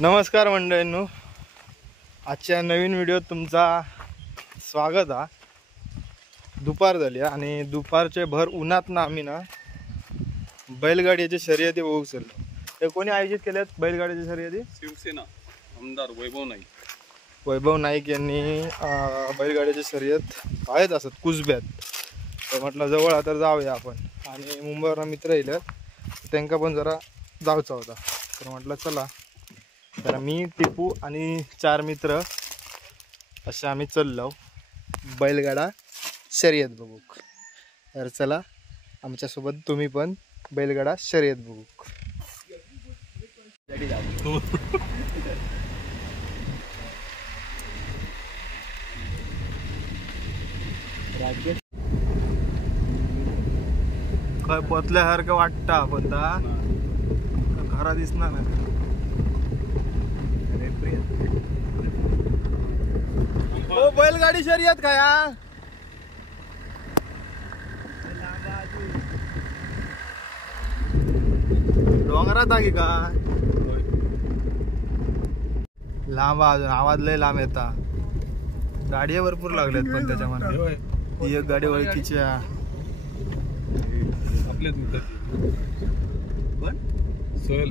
नमस्कार मंडळींनो, आजच्या नवीन व्हिडिओत तुमचा स्वागत आहे। दुपार झाली आणि दुपारचे भर उन्हात ना आम्ही ना बैलगाडीची शर्यती बघू चाललो। ते कोणी आयोजित केल्यात बैलगाडीची शर्यती? शिवसेना आमदार वैभव नाईक यांनी बैलगाडीची शर्यत आहेत असत कुसब्यात। तर म्हटलं जवळ आता जाऊया आपण, आणि मुंबईवर मित्र येतात त्यांना पण जरा जाऊचा होता, तर म्हटलं चला। तर मी टिपू आणि 4 मित्र असे आम्ही चाललो बैलगाडा शर्यत बघू। तर चला आमच्यासोबत तुम्ही पण बैलगाडा शर्यत बघू। काय पोचल्यासारखं वाटतं पण खरा दिसणार नाही। ओ बैलगाडी शर्यत काय डोंगरात आहे का? लांब अजून आवाज लय लांब येता। गाड्या भरपूर लागल्यात पण त्याच्यामध्ये ती एक गाडी ओळखीची आपल्याच सोयल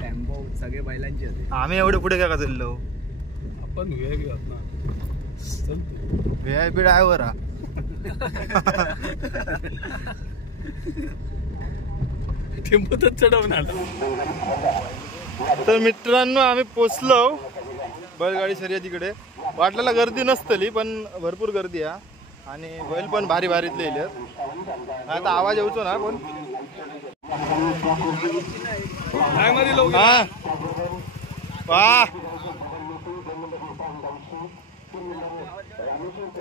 टेम्पो सगळे बैलांचे होते। आम्ही एवढे पुढे काय का चाललो? आपण व्हीआयपी आहोत ना, व्हीआयपी ड्रायव्हर टेम्पोतच चढवणार। तर मित्रांनो आम्ही पोचलो बैलगाडी शर्यतीकडे। वाटलेला गर्दी नसतली पण भरपूर गर्दी आहे आणि बैल पण भारी भारीतले येतात। आता आवाज येऊचो ना पण वाह।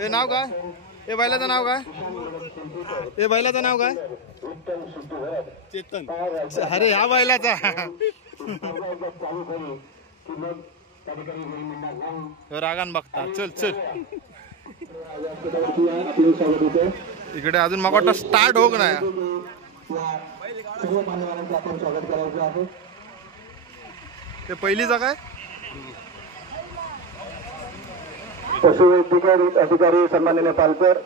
ए नाव काय? ए बैलाचं नाव काय? ए बैलाचं नाव काय? चेतन। अरे ह्या बैलाचा रागान बघता। चल चल इकडे अजून मग वाटतं स्टार्ट होक नाही। ते पहिलीचा काय? पशुवैद्यकीय अधिकारी सन्माननीय पालकर।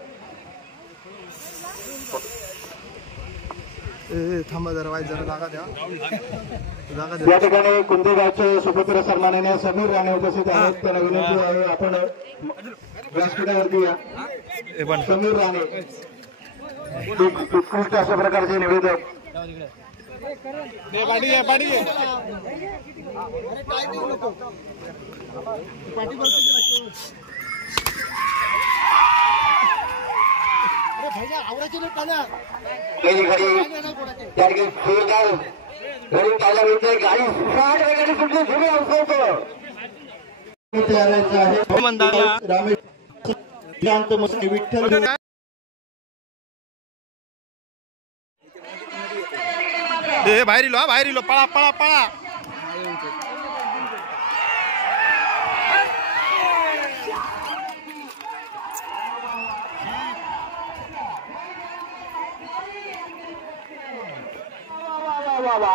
थांबा जरा वाईट जरा जागा द्या। या ठिकाणी कुंदेगावचे सुपुत्र सन्माननीय समीर राणे उपस्थित आहेत। त्यांना विनंती आहे आपण व्यासपीठावरती या। समीर राणे उत्कृष्ट अशा प्रकारचे निवेदक। बाहेर इलो बाहेर इलो पळा पळा पळा।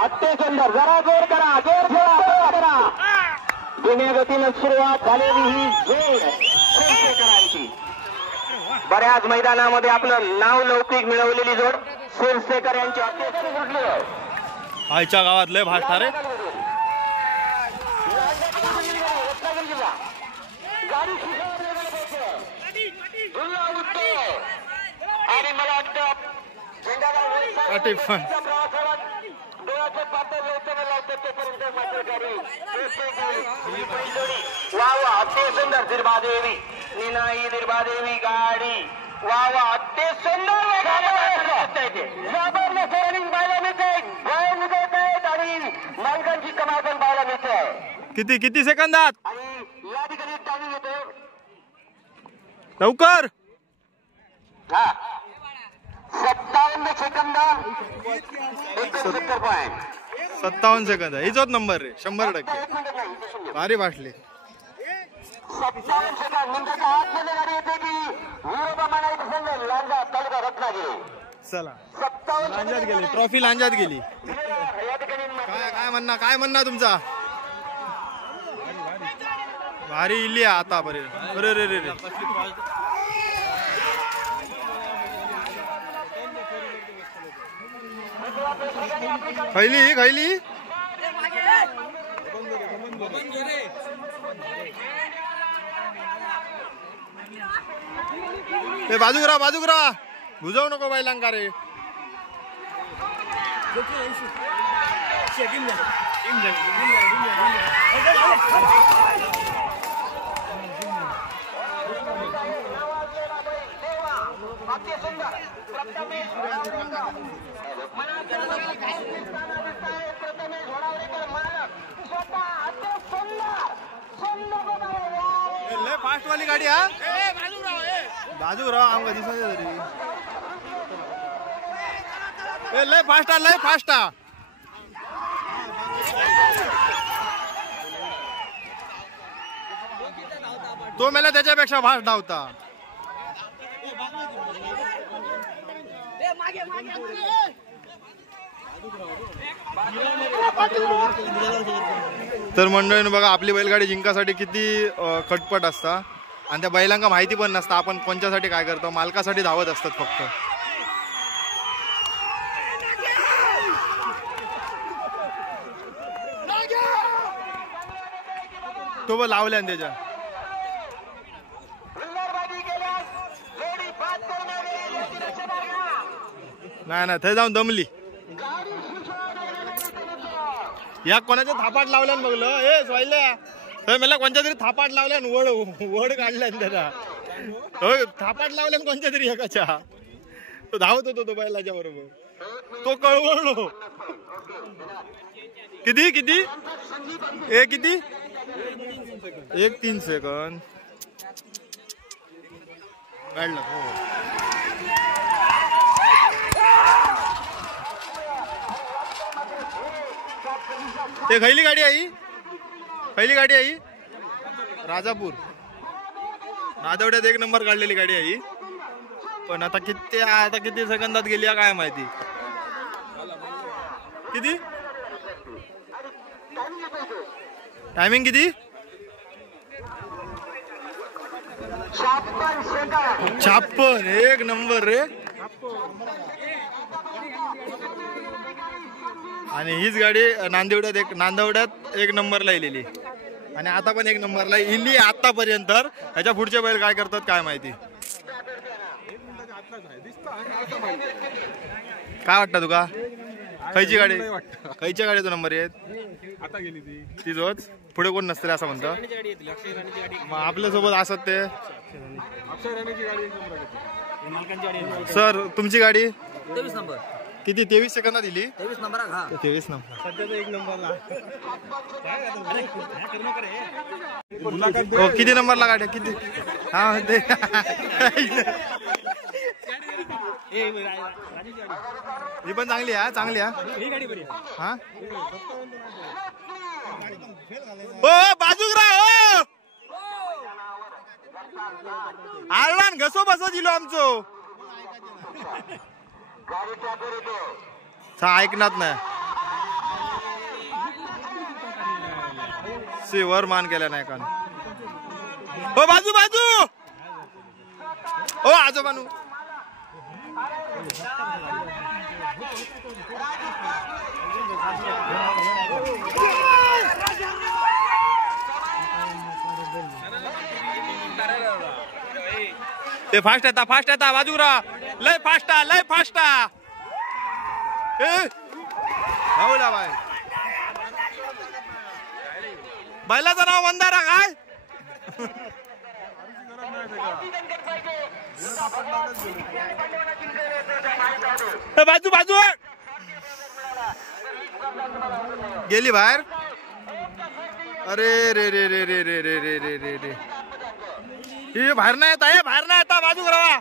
अत्यसुंदर, जरा जोर करा, जोर करा। जुन्या गतीनं सुरुवात झालेली ही जोड सोलसेकरांची। बऱ्याच मैदानामध्ये आपलं नाव लौकिक मिळवलेली जोड सोलसेकर यांची अत्यंत सुटली आईच्या गावात लय भाषा रे। आणि मला वाटतं सुंदर दिर्बादेवी निनाई दिर्बादेवी गाडी वा अत्य सुंदर जबरदस्त रनिंग पाहायला मिळते। गोल निघत आहेत आणि मालकांची कमाल पण पाहायला मिळते। किती सेकंदात? आणि या ठिकाणी टायमिंग येतो लवकर 57 सेकंद 71 पॉइंट 57 सेकंद हीच नंबर रे 100%। भारी भाषले 57 सेकंद मिनिटाच्या आतमध्ये गाडी येते की विरोधा मानायचं संघ लांजा तालुका रत्नागिरी। चला लांजात गेली ट्रॉफी लांजात गेली. काय म्हणणं तुमचा? भारी इली आतापर्यंत. अरे रे रे रे खैली ते बाजूकरा बुजवू नको बैलांका रे. लय फास्ट वाली गाडी हा. बाजूराव आमका दिसत तरी लय फास्ट तो मला त्याच्यापेक्षा फास्ट धावता. तर मंडळीनं बघा आपली बैलगाडी जिंकासाठी किती खटपट असता आणि त्या बैलांका माहिती पण नसतं आपण कोणच्यासाठी काय करतो. मालकासाठी धावत असतात फक्त. तो बघ लावल्या त्याच्या नाही थंय जाऊन दमली. या कोणाच्या थापाट लावल्या बघलं हे सोयल्या मला कोणत्या तरी थापाट लावल्या वड काढल्या त्याला. थापाट लावल्या कोणत्या तरी एकाच्या. तो धावत होतो तो बैलाच्या बरोबर. तो कळवळलो किती किती 1-3 सेकंद काढलं. ते खैली गाडी आई राजापूर नादवड्यात 1 नंबर काढलेली गाडी आहे. पण आता किती सेकंदात गेली काय माहिती. किती टायमिंग किती 56 1 नंबर रे. आणि हीच गाडी नांदवड्यात 1 नंबरला इलेली आणि आता पण 1 नंबरला इली आतापर्यंत. ह्याच्या पुढचे बैल काय करतात काय माहिती. काय वाटतं तुका खयची गाडी खयच्या गाडीचा नंबर आहेत आता गेली ती जोच पुढे कोण नसते असं म्हणतं. मग आपल्या सोबत असत ते. सर तुमची गाडी 23 नंबर किती 23 सेकंदात दिली. 23 नंबर हा 23 नंबर सध्याचा 1 नंबरला. हो किती नंबरला गाडी किती. हा ते ही पण चांगली हा हा. ओ बाजूकरा हो आळवान घसो बसो दिलो आमचो. ऐकणार नाही वर मान केल्या नाही कान. हो बाजू हो आजोबानू. ते फास्ट येता बाजूरा लय फास्ट भाऊला बाय. बैलाचं नाव वंदारा काय बाजू गेली बाहेर. अरे रे रे रे रे रे रे रे रे रे रे ही बाहेर नाही येता बाजू करावा.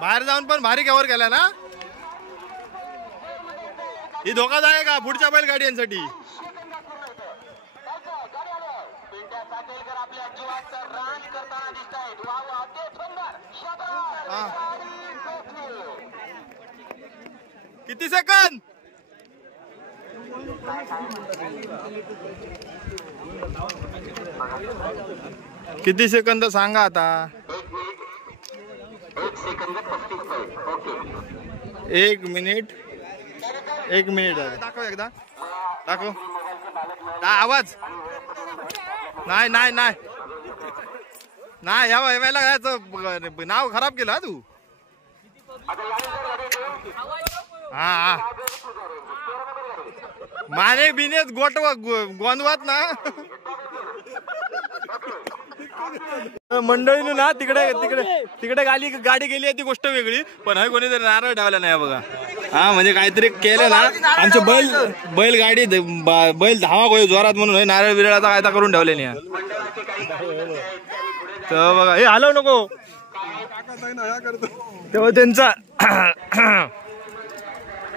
बाहेर जाऊन पण भारी कव्हर केला ना. ही धोकादायक का पुढच्या बैलगाड्यांसाठी. आपल्या जीवाचं रान करताना दिसत आहेत. हा. किती सेकंद? किती सेकंद सांगा आता. 1 मिनिट. 1 मिनिट. दाखव एकदा. दाखव. आवाज नाही नाही नाही नाही. ह्या वेळेला याचं नाव खराब केलं तू. हा माने बिनेत गोंदवात ना. मंडळीनं ना तिकडे तिकडे तिकडे गाडी गेली आहे ती गोष्ट वेगळी, पण हे कोणीतरी नारळ ठेवला नाही बघा. हा म्हणजे काहीतरी केलं ना. आमचं बैलगाडी बैल धावा गोय जोरात म्हणून नारळ बिरळाचा कायदा करून ठेवले नाही. तर बघा हे हलव नको तेव्हा त्यांचा.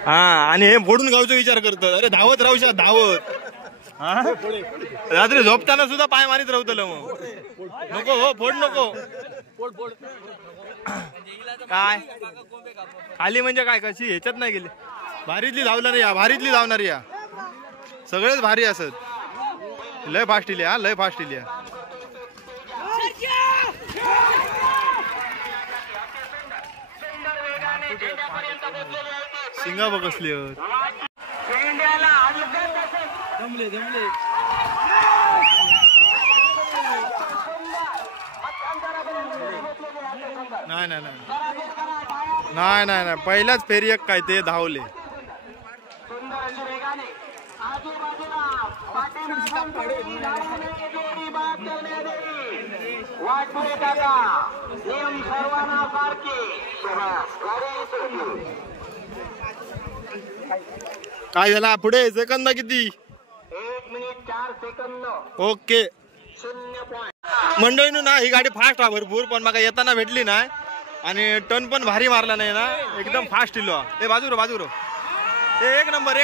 हा आणि हे फोडून गावचा विचार करतात. अरे धावत राहू शकत धावत. हा रात्री झोपताना सुद्धा पाय मारीत राहतलं. मग नको हो फोड नको. काय खाली म्हणजे काय कशी ह्याच्यात नाही गेली. भारीतली धावणारी या भारीतली धावणारी या सगळेच भारी असत. लय फास्ट इली हा लय फास्ट इली. शिंगा बघ कसली जमले जमले. नाही नाही नाही नाही नाही पहिल्याच फेरी एक काय ते धावले. काय झाला पुढे सेकंद किती? 1 मिनिट 4 सेकंद. ओके 0 मंडळीनं ना ही गाडी फास्ट आहे भरपूर, पण मला येताना भेटली नाही आणि टर्न पण भारी मारला नाही ना. एकदम फास्ट इलो. हे बाजू रो हे एक नंबर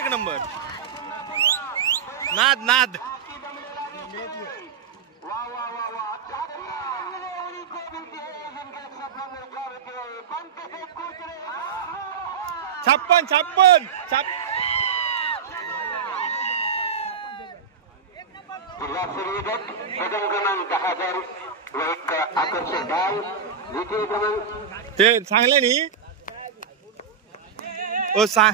नाद नाद. छप्पन प्रथम क्रमांक 10,000 व एक आकर्षक डाल. द्वितीय क्रमांक ते सांगले नी ओ सांग.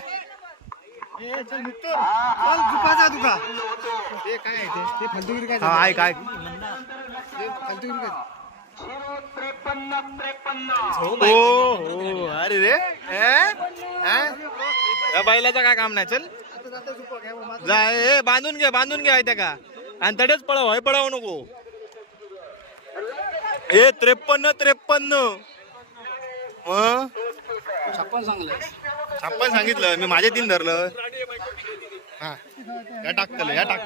काय काय 53. हो अरे रे या बैलाचं काय काम नाही. चल जा ए बांधून घे आहे त्या का आणि तडेच पळाव नको. ए 53 56 सांगितलं मी. माझे 3 धरलं. हा या टाकतलं या टाक.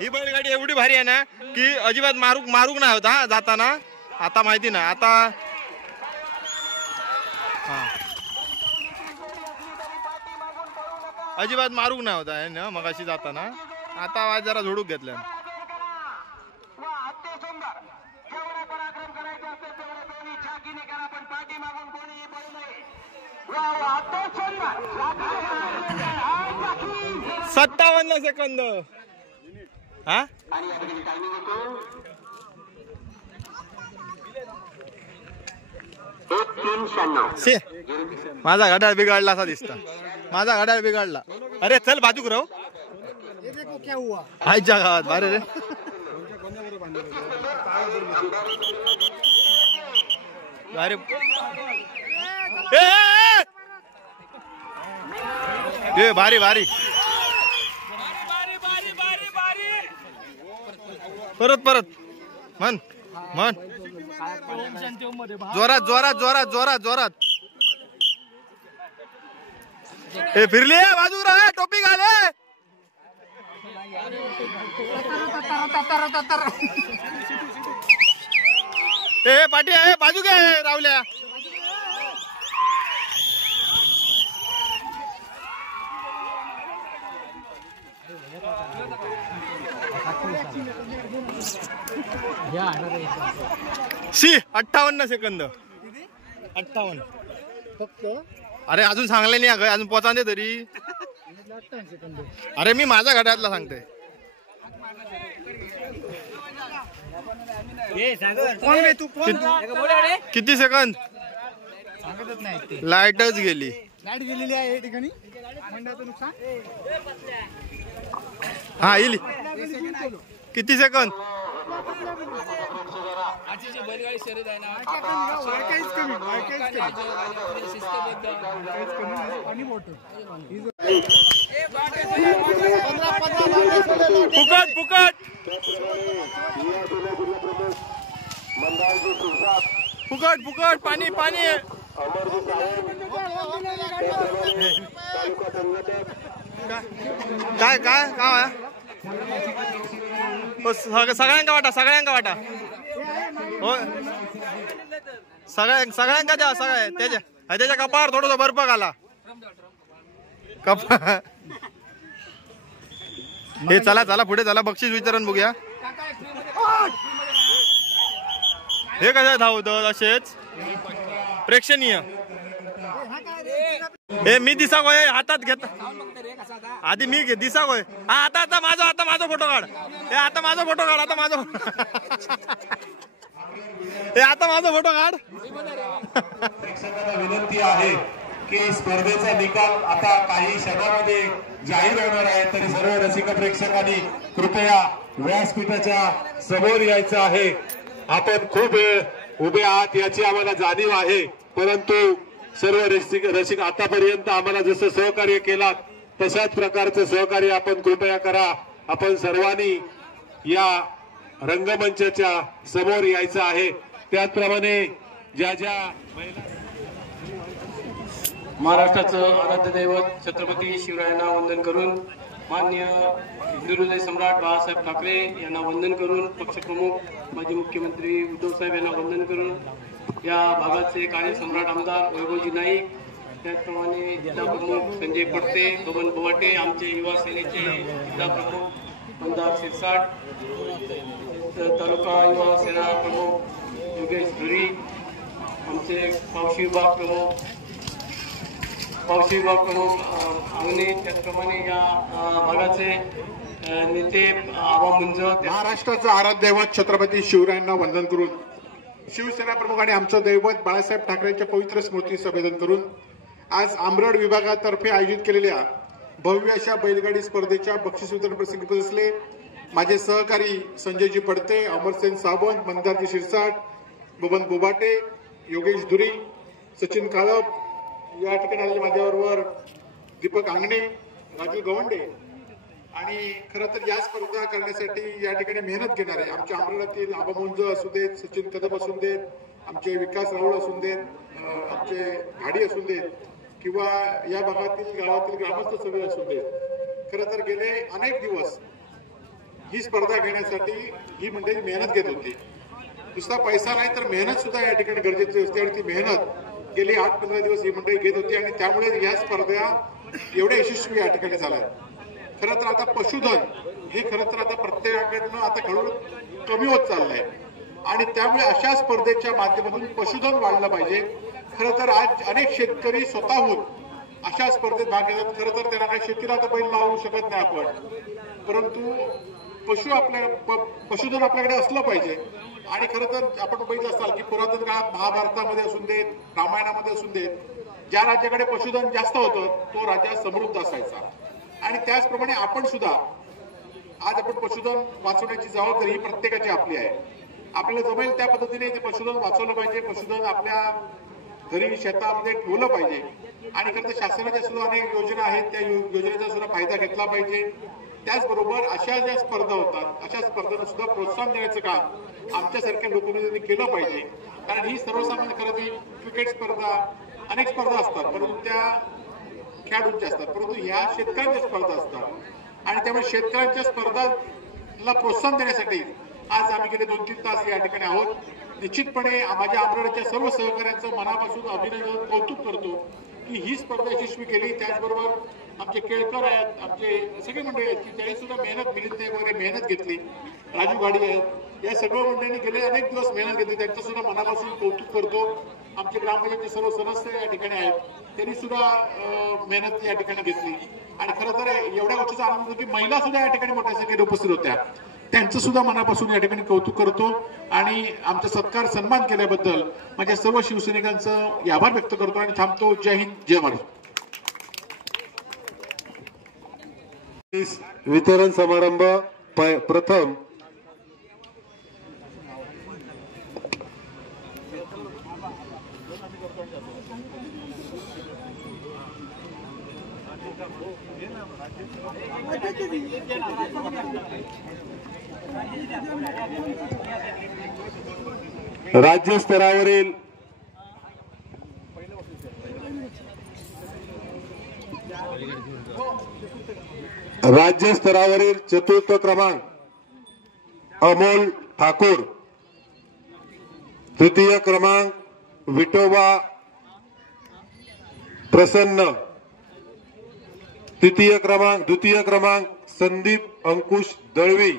ही बैलगाडी एवढी भारी आहे ना की अजिबात मारूक नाही होता जाताना. आता माहिती ना आता. अजिबात मारूक नाही होता आहे ना मगाशी जाताना. आता आवाज जरा झोडूक घेतल्या. पराक्रम करायचे असते तेवढे दोन्ही छाकीने करा, पण पाठी मागून कोणीही पळू नये. 57 सेकंद. हा आणि या ठिकाणी टायमिंग होतो 1:93. माझा घड्याळ बिघडला असा दिसता. माझा घड्याळ बिघडला. अरे चल बाजूक राहू. आईच्या गावात भारी रे. भारी भारी परत मन जोरात हे फिरली बाजू रा. टोपी घाले. ए पाठी आहे बाजू घे रावल्या. सी 58 सेकंद 58 फक्त अरे अजून सांगले नाही अगं अजून पोचा दे तरी 58 सेकंद अरे मी माझ्या घड्यातला सांगते किती सेकंद सांगतच नाही ते लाईटच गेली लाईट गेलेली आहे या ठिकाणी मंडळाचं नुकसान हा येईल किती सेकंद बैलगाडी शर्यत आहे ना फुकट फुकट फुकट फुकट पाणी पाणी काय काय काय सगळ्यांका वाटा हो सगळ्यांका द्या सगळ्या त्याच्या कपावर थोडस बर्फ घाला कपा हे चला चला पुढे चला बक्षीस वितरण बघूया हे कसं धावत असेच प्रेक्षणीय हे मी दिसा गोय हातात घेत आधी मी दिसा गोय हा आता माझा फोटो काढ हे आता माझा फोटो काढ आता माझा हे आता माझा फोटो काढ विनंती आहे की स्पर्धेचा निकाल आता काही क्षणामध्ये जाहीर होणार आहे तरी सर्व रसिक प्रेक्षकांनी कृपया व्यासपीठाच्या समोर यायचं आहे आपण खूप उभे आहात याची आम्हाला जाणीव आहे परंतु सर्व रसिक आतापर्यंत आम्हाला जसं सहकार्य केलात तशाच प्रकारचं सहकार्य आपण कृपया करा आपण सर्वांनी या रंगमंचाच्या समोर यायचं आहे त्याचप्रमाणे ज्या ज्या महाराष्ट्राचं आराध्य दैवत छत्रपती शिवरायांना वंदन करून माननीय हिंदू हृदय सम्राट बाळासाहेब ठाकरे यांना वंदन करून पक्षप्रमुख माजी मुख्यमंत्री उद्धव साहेब यांना वंदन करून या भागाचे कार्यसम्राट आमदार वैभवजी नाईक त्याचप्रमाणे जिल्हा प्रमुख संजय पडते बबन बोवाटे आमचे युवा सेनेचे जिल्हा प्रमुख आमदार शिरसाट तालुका युवा सेना प्रमुख योगेश धुरी आमचे पावशी विभाग प्रमुख अंगणे त्याचप्रमाणे या भागाचे नेते आबा मुंज महाराष्ट्राचं आराध्य दैवत छत्रपती शिवरायांना वंदन करून शिवसेना प्रमुख आणि आमचं दैवत बाळासाहेब ठाकरेंच्या पवित्र स्मृतीस अभिवादन करून आज आमरड विभागातर्फे आयोजित केलेल्या भव्य अशा बैलगाडी स्पर्धेच्या बक्षीस वितरण प्रसंगी पोहोचले माझे सहकारी संजयजी पडते अमरसेन सावंत मंदारजी शिरसाट बबन बोबाटे योगेश धुरी सचिन काळप या ठिकाणी आलेले माझ्याबरोबर दीपक आंगणे राजू गवंडे आणि खरं तर या स्पर्धा करण्यासाठी या ठिकाणी मेहनत घेणारे आमच्या आमरडातील आबा मुंज असू देत सचिन कदम असू देत आमचे विकास राऊळ असू देत आमचे घाडी असू देत किंवा या भागातील गावातील ग्रामस्थ सगळे असू देत खरं तर गेले अनेक दिवस ही स्पर्धा घेण्यासाठी ही मंडळी मेहनत घेत होती नुसता पैसा नाही तर मेहनत सुद्धा या ठिकाणी गरजेची असते आणि ती मेहनत गेली 8-15 दिवस ही मंडळी घेत होती आणि त्यामुळे या स्पर्धा एवढ्या यशस्वी या ठिकाणी झाल्या खरं तर आता पशुधन हे खरं तर आता प्रत्येकाकडनं आता हळूहळू कमी होत चाललंय आणि त्यामुळे अशा स्पर्धेच्या माध्यमातून पशुधन वाढलं पाहिजे खरं तर आज अनेक शेतकरी स्वतःहून अशा स्पर्धेत भाग घेतात खरं तर त्यांना काही शेतीला आता बैल लावू शकत नाही आपण परंतु पशुधन आपल्याकडे असलं पाहिजे आणि खरं तर आपण बघितलं असाल की पुरातन काळात महाभारतामध्ये असून देत रामायणामध्ये असून देत ज्या राज्याकडे पशुधन जास्त होतं तो राज्य समृद्ध असायचा आणि त्याचप्रमाणे आपण सुद्धा आज आपण पशुधन वाचवण्याची जबाबदारी ही प्रत्येकाची आपली आहे आपल्याला जमेल त्या पद्धतीने ते पशुधन वाचवलं पाहिजे पशुधन आपल्या घरी शेतामध्ये ठेवलं पाहिजे आणि खरं तर शासनाच्या सुद्धा अनेक योजना आहेत त्या योजनेचा सुद्धा फायदा घेतला पाहिजे त्याचबरोबर अशा ज्या स्पर्धा होतात अशा स्पर्धांना सुद्धा प्रोत्साहन देण्याचं काम आमच्यासारख्या लोकप्रतिनिधींनी केलं पाहिजे कारण ही सर्वसामान्य खरं ती क्रिकेट स्पर्धा अनेक स्पर्धा असतात परंतु त्या खेळाडूंच्या असतात परंतु ह्या शेतकऱ्यांच्या स्पर्धा असतात आणि त्यामुळे शेतकऱ्यांच्या स्पर्धांना प्रोत्साहन देण्यासाठी आज आम्ही गेले 2-3 तास या ठिकाणी आहोत निश्चितपणे माझ्या आमरडाच्या सर्व सहकाऱ्यांचं मनापासून अभिनंदन कौतुक करतो की ही स्पर्धा यशस्वी केली. त्याचबरोबर आमचे केळकर आहेत, आमचे सगळे मंडळी आहेत की त्यांनी सुद्धा मेहनत मिलिंद वगैरे मेहनत घेतली, राजू गाडी आहेत, या सर्व मंडळींनी गेले अनेक दिवस मेहनत घेतली. त्यांचं सुद्धा मनापासून कौतुक करतो. आमचे ग्रामपंचायतचे सर्व सदस्य या ठिकाणी आहेत, त्यांनी सुद्धा मेहनत या ठिकाणी घेतली. आणि खरं तर एवढ्या गोष्टीचा आनंद होतो की महिला सुद्धा या ठिकाणी मोठ्या संख्येने उपस्थित होत्या. त्यांचं सुद्धा मनापासून या ठिकाणी कौतुक करतो आणि आमचा सत्कार सन्मान केल्याबद्दल माझ्या सर्व शिवसैनिकांचं आभार व्यक्त करतो आणि थांबतो. जय हिंद, जय महाराष्ट्र. वितरण समारंभ प्रथम राज्य स्तरावरील चतुर्थ क्रमांक अमोल ठाकूर, तृतीय क्रमांक विठोबा प्रसन्न, द्वितीय क्रमांक संदीप अंकुश दळवी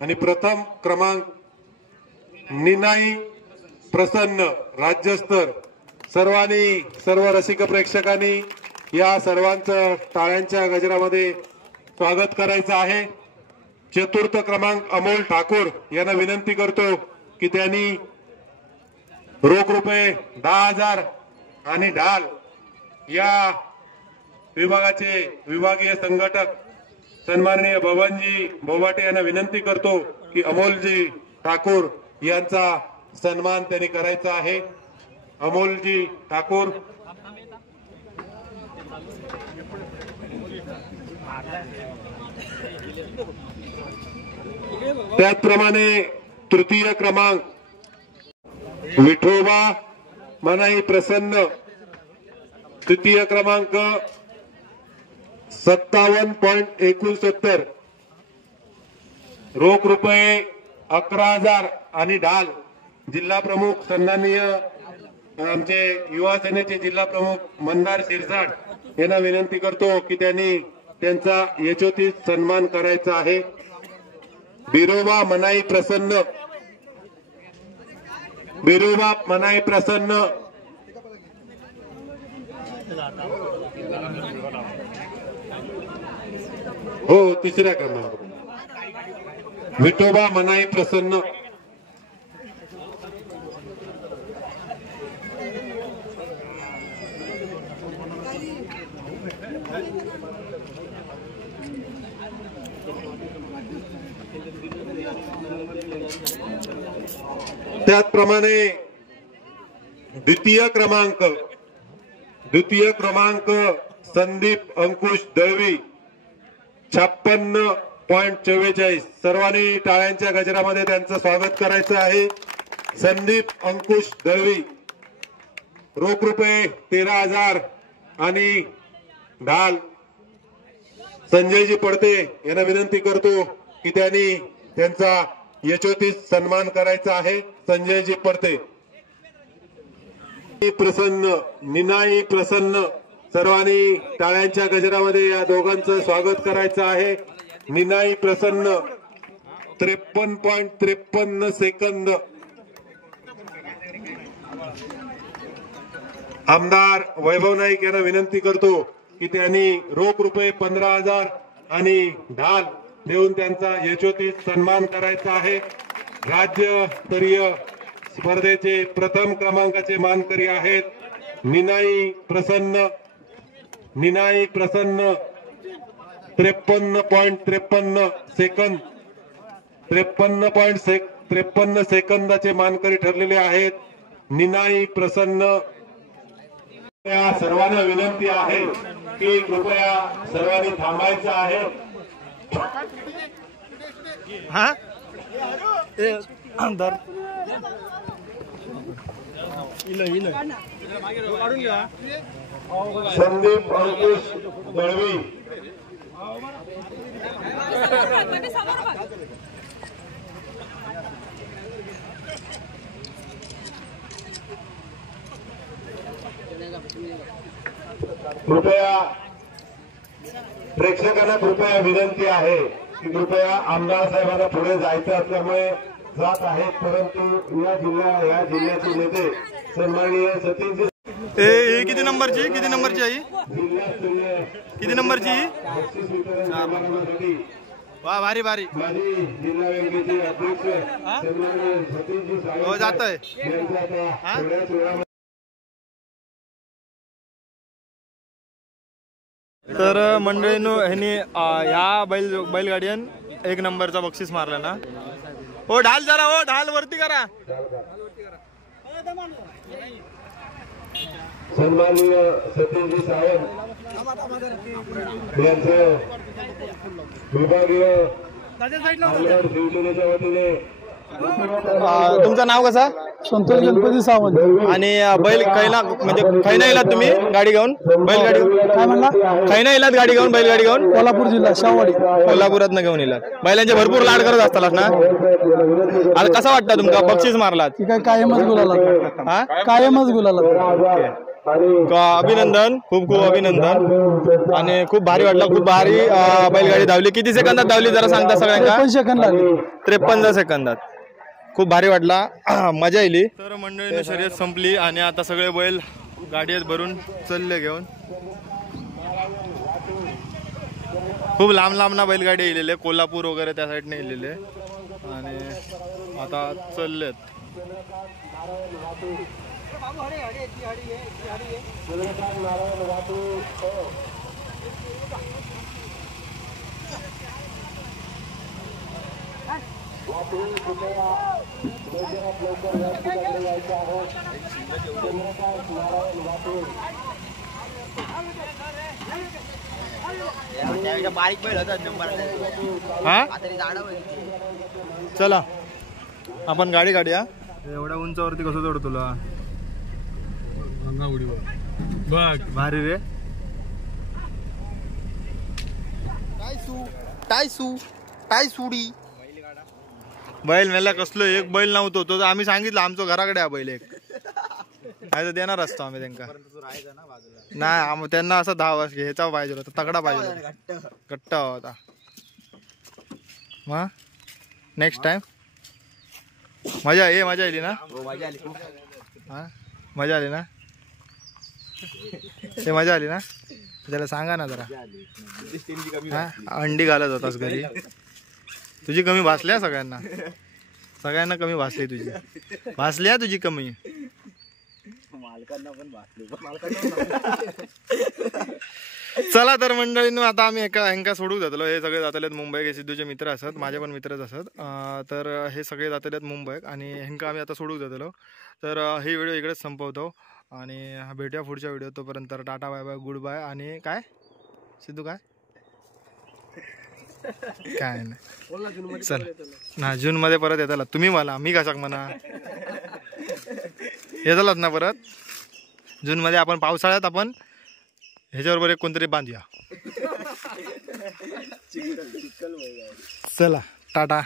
आणि प्रथम क्रमांक निनाई प्रसन्न. राज्यस्तर सर्व रसिक प्रेक्षकांनी या सर्वांचं टाळ्यांच्या गजरामध्ये स्वागत करायचं आहे. चतुर्थ क्रमांक अमोल ठाकूर यांना विनंती करतो की त्यांनी रोख रुपये 10,000 आणि ढाल या विभागाचे विभागीय संघटक सन्माननीय बबनजी बोबाटे यांना विनंती करतो की अमोलजी ठाकूर यांचा सन्मान त्यांनी करायचा आहे. अमोलजी ठाकूर. त्याचप्रमाणे तृतीय क्रमांक विठोबा मनाई प्रसन्न, तृतीय क्रमांक 57.69, रोख रुपये 11,000 आणि ढाल. जिल्हा प्रमुख सन्माननीय आमचे युवा सेनेचे जिल्हा प्रमुख मंदार शिरसाट यांना विनंती करतो की त्यांनी त्यांचा यशोचित सन्मान करायचा आहे. बिरोबा मनाई प्रसन्न, हो तिसऱ्या क्रमांक विठोबा मनाई प्रसन्न. त्याचप्रमाणे द्वितीय क्रमांक संदीप अंकुश दळवी 56.44. सर्वांनी टाळ्यांच्या गजरामध्ये त्यांचं स्वागत करायचं आहे. संदीप अंकुश दळवी, रोख रुपये 13,000 आणि ढाल. संजयजी पडते यांना विनंती करतो की त्यांनी त्यांचा यशोचित सन्मान करायचा आहे. संजयजी पडते. प्रसन्न, निनाई प्रसन्न, सर्वांनी टाळ्यांच्या गजरामध्ये या दोघांचं स्वागत करायचं आहे. निनाई प्रसन्न 53.53 सेकंद. आमदार वैभव नाईक यांना विनंती करतो की त्यांनी रोख रुपये 15,000 आणि ढाल देऊन त्यांचा यशोचित सन्मान करायचा आहे. राज्यस्तरीय स्पर्धेचे प्रथम क्रमांकाचे मानकरी आहेत निनाई प्रसन्न 53.53 सेकंद, 53.53 सेकंदाचे मानकरी ठरलेले आहेत. निनाई प्रसन्न. या सर्वांना विनंती आहे की कृपया सर्वांनी थांबायचं आहे. संदीप अंकुश दळवी, कृपया प्रेक्षकांना कृपया विनंती आहे की कृपया आमदार साहेबांना पुढे जायचं असल्यामुळे जात आहेत, परंतु या जिल्ह्याचे नेते सन्माननीय सतीश हे किती नंबरची आई जिल्हास्तरीय किती नंबरची बक्षीस वितरण समारंभासाठी वा भारी भारी माजी जिल्हा बँकेचे अध्यक्ष सन्माननीय सतीशजी सावंत हो जातोय यांचा आता थोड्याच वेळामध्ये तर मंडळींनो ह्यांनी ह्या बैलगाडीन 1 नंबरचा बक्षीस मारला ना. हो ढाल जरा, हो ढाल वरती करा. सन्माननीय सतीशजी सावंत यांचं विभागीय आमदार शिवसेनेच्या वतीने तुमचं नाव कसं? संतोष गणपती सावंत. आणि बैल खैना म्हणजे खैना इलात तुम्ही गाडी घेऊन बैलगाडी काय म्हणला? खैना इलात गाडी घेऊन बैलगाडी घेऊन कोल्हापूर जिल्हा शाहवाडी. कोल्हापुरात घेऊन इलात. बैलांचे भरपूर लाड करत असतालात ना. आता कसं वाटतं तुमका बक्षीस मारलात? ती काय कायमच गुलाला. हा कायमच गुलाला. अभिनंदन, खूप खूप अभिनंदन. आणि खूप भारी वाटलं, खूप भारी बैलगाडी धावली. किती सेकंदात धावली जरा सांगता सगळ्यांना? 53 सेकंद लागले. 53 सेकंदात. खूप भारी वाटला, मजा आली. तर मंडळीने शर्यत संपली आणि आता सगळे बैल गाडीत भरून चालले घेऊन. खूप लांब लांब ना बैलगाडी येलेले, कोल्हापूर वगैरे त्या साईडने येलेले आणि आता चाललेत. हा चला आपण गाडी काढूया. एवढ्या उंचावरती कसं चढ तुला? भारी रे. टायसुडी बैल मेला कसलो एक बैल नव्हतो तो आम्ही सांगितलं आमचं घराकडे हा बैल एक काय तर देणार असतो आम्ही त्यांना. नाही त्यांना असं 10 वर्ष ह्याचा पाहिजे होता, तगडा पाहिजे होता, गट्टा होता. मग नेक्स्ट टाइम मजा आली ना. हा मजा आली ना. ते मजा आली ना. त्याला सांगा ना जरा. अंडी घालत होतास घरी. तुझी कमी भासल्या सगळ्यांना कमी भासली तुझी. भासली तुझी कमी. चला तर मंडळींनो आता आम्ही ह्यांका सोडूक जातलो. हे सगळे जातलेत मुंबईक. हे सिद्धूचे मित्र असत, माझे पण मित्रच असत. तर हे सगळे जातलेत मुंबईक आणि ह्यांका आम्ही आता सोडूक जातलो. तर ही व्हिडिओ इकडेच संपवतो आणि भेटूया पुढच्या व्हिडिओ. तोपर्यंत tata bye bye goodbye. आणि काय सिद्धू काय काय नाही चल ना. जून मध्ये परत येताला तुम्ही. मी कशाक म्हणा येतालात ना परत जून मध्ये. आपण पावसाळ्यात आपण ह्याच्याबरोबर एक कोणतरी बांधूया. चला टाटा.